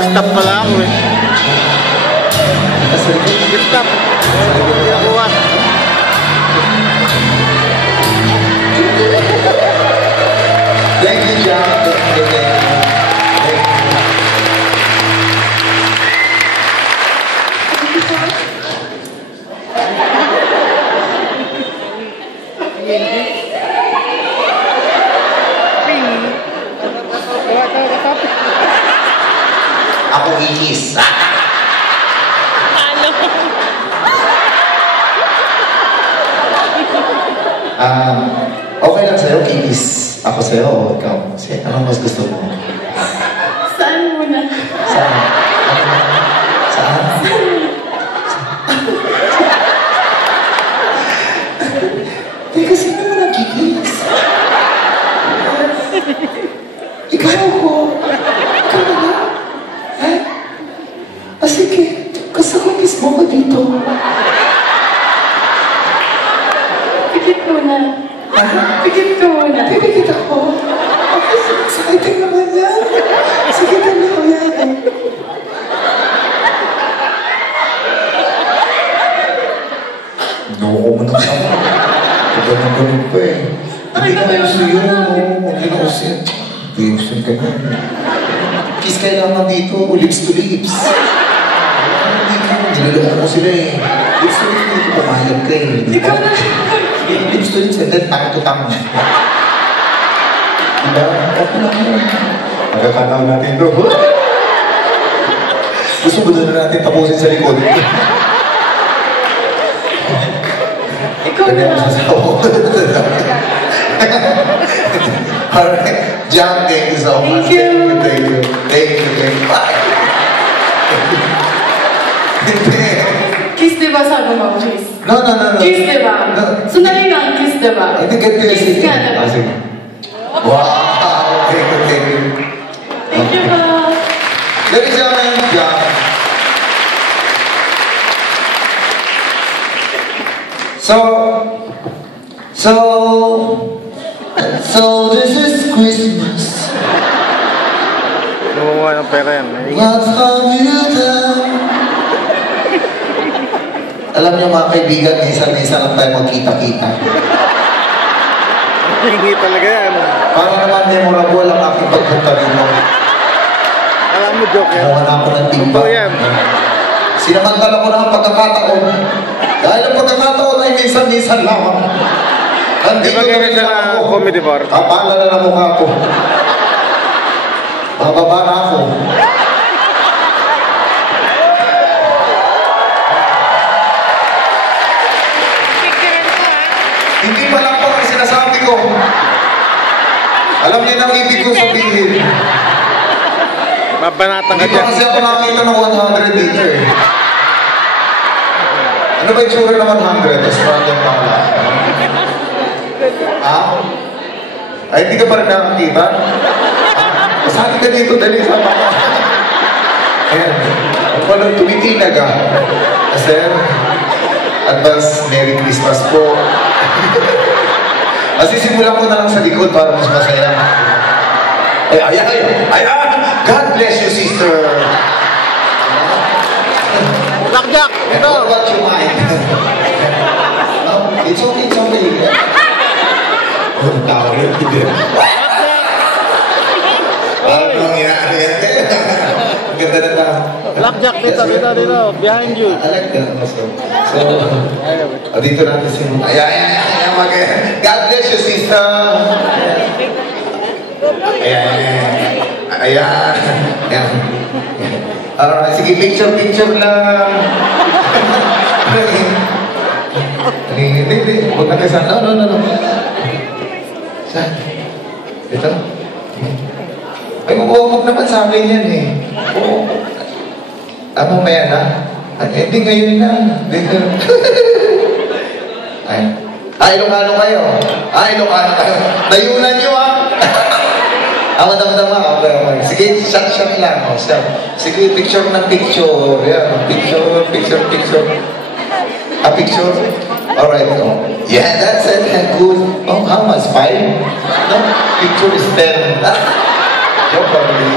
Stop pala ako eh. Stop. Hindi ako ah. Thank you, Jack. Ako ikis. Okay lang sa'yo, kikis. Ako sa'yo, o ikaw. Anong mas gusto mo? Saan muna? Saan? Saan? Teka, sino mo nagkikis? Ikaw ko. Ikaw na nga. Eh? Sige. Gusto ko kiss mo ko dito. Pikit muna. Pikit ko muna. Pipikit ako. Okay, exciting naman yan. Sige, dalaw yan. Noko mo na ka. Ganun pa eh. Hindi ka gusto yun, no? Hindi ka gusto yun. Hindi gusto yun ka na. Kiss kailangan dito, lips to lips. Hindi ka, nilalaman ko sila eh. Lips to lips dito, pumayag ka eh. Ikaw na. Lips to lips, and then tang to tang. Diba? Okay lang yun. Magkakanaw natin ito. Gusto mo na natin tapusin sa likod. Ikaw na. Alright. John, thank you so much. Thank you. Thank you. Thank you. Thank you. Bye. Kiss diba sabi mo? Kiss. No. Kiss diba? Sundali lang, kiss diba? Hindi ka Kiss ka diba? Wow. Thank you. Thank you. Thank you ba? Ladies and gentlemen, John. So this is Christmas. Lumuha ng pera yan. What have you done? Alam niyo mga kaibigan, minsan lang tayo magkita-kita. Hindi talaga yan. Para naman memorable ang aking pagpunta rito. Alam mo, joke yan. Naman ako ng timba. Totoo yan. Sinamantala ko na ang pagkakataon. Dahil ang pagkakataon ay minsan-minsan lamang. Di ba ganyan siya na comedy bar? Kapala na ng mukha ko. Bababa na ako. Hindi pa lang ang sinasabi ko. Alam niyo na ang ibig ko sabihin. Mabanatan ka Hindi pa dyan. kasi ako nakakita ng 100 dito eh. Ano ba yung tsura ng 100? Tapos natin pala. Ha? Ay, hindi ka pa rin nakakita? Masali ka dito, dali sa mga. Ayan. Ang palang tumitinag ah. Kasi, advance Merry Christmas po. Masisimulan ko na lang sa likod para mas masaya. Ayan! God bless you, sister! Blackjack! And what about you, Mike? It's okay. Oh, tao rin, hindi. Parang nangyari yan. Ganda na tao. Blackjack, dito. Behind you. I like that also. So, dito natin si Mike. Ayan, God bless you, sister! Ayan. Alright, sige, picture lang. Hindi. Huwag na kayo saan. No. Saan? Ito? Ay, huwag naman sa akin yan eh. Oo. Mamaya na. Hindi ngayon na. Dito. Ay, Ilocano kayo. Nayunan nyo ah. Dama. Okay. Sige, shot lang. Sige, picture ng picture. Yeah, picture. A picture? Alright. Oh. Yeah, that's it. Good. Oh, how much? 5? No, picture is 10. Probably.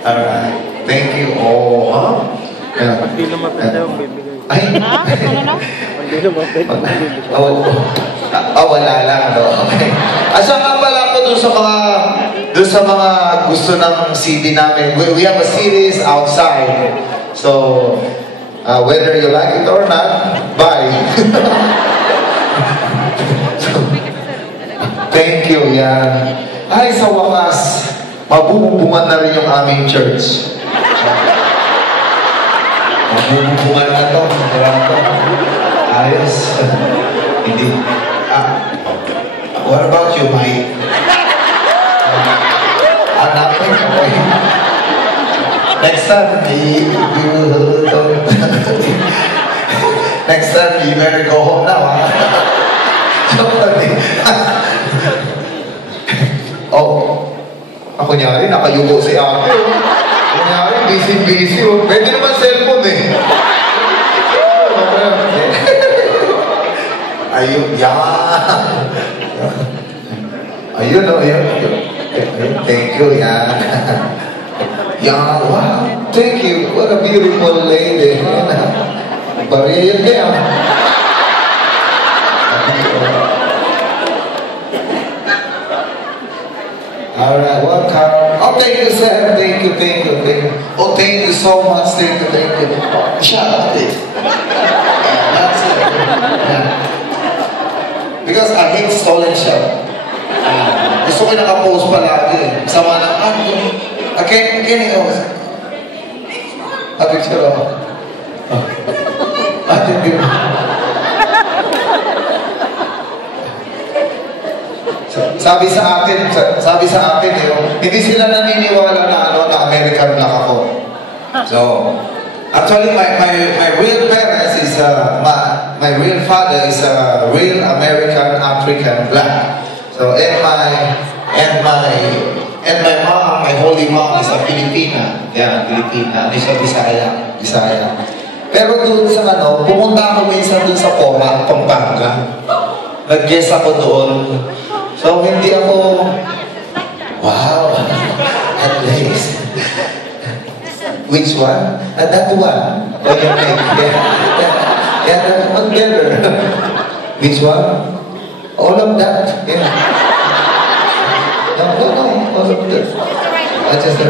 Alright. Thank you. Oh, ha? Hindi naman pwede yung bibigay. Ay. Ano na? Hindi naman pwede yung bibigay. Wala lang. No? Okay. Asa nga pala ako dun sa mga gusto ng CD namin. We have a series outside. So, whether you like it or not, buy. Thank you, yan. Ay, sa wakas, mabubungan na rin yung aming church. Mabubungan na to. Ayos. Hindi. What about you, Mike? Hanapin ko. Next time, next time, you better go home now, ha? Oh, ako nyari, nakayuko si ate. Kunyari, busy-busy. Pwede naman cellphone eh. Ayun, yan. Ayun, oh, ayun. Thank you, yan. Yan, wow. Thank you. What a beautiful lady. Bariya yun kaya. Alright, welcome. Oh, thank you, sir. Thank you. Oh, thank you so much. Thank you. Shut up, Dave. That's it. Yeah. Because I hate stolen shit. Gusto ko naka-post palagi. Sama na, okay, a picture of. I think you. Sabi sa akin hindi sila naniniwala na American black ako. So, actually, my real parents is, my real father is a real American African black. So, and my mom, my holy mom is a Filipina. Yeah, Filipina. Hindi siya Bisaya. Pero doon sa pumunta ako minsan doon sa Porac, Pampanga. Nag-guest ako doon. So, hindi ako, wow, at least. Which one? That one. Oh, you make, yeah, that one better. Which one? All of that, yeah. No, all of that. I just,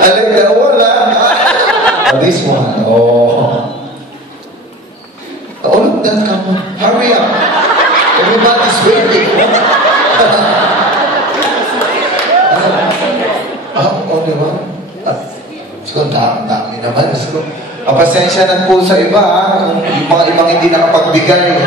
I like that one, this one, oh. All of that, come on. Hurry up. Everybody's waiting. Only one? So, dami naman. So, pasensya na po sa iba, kung yung mga ibang hindi nakapagbigay.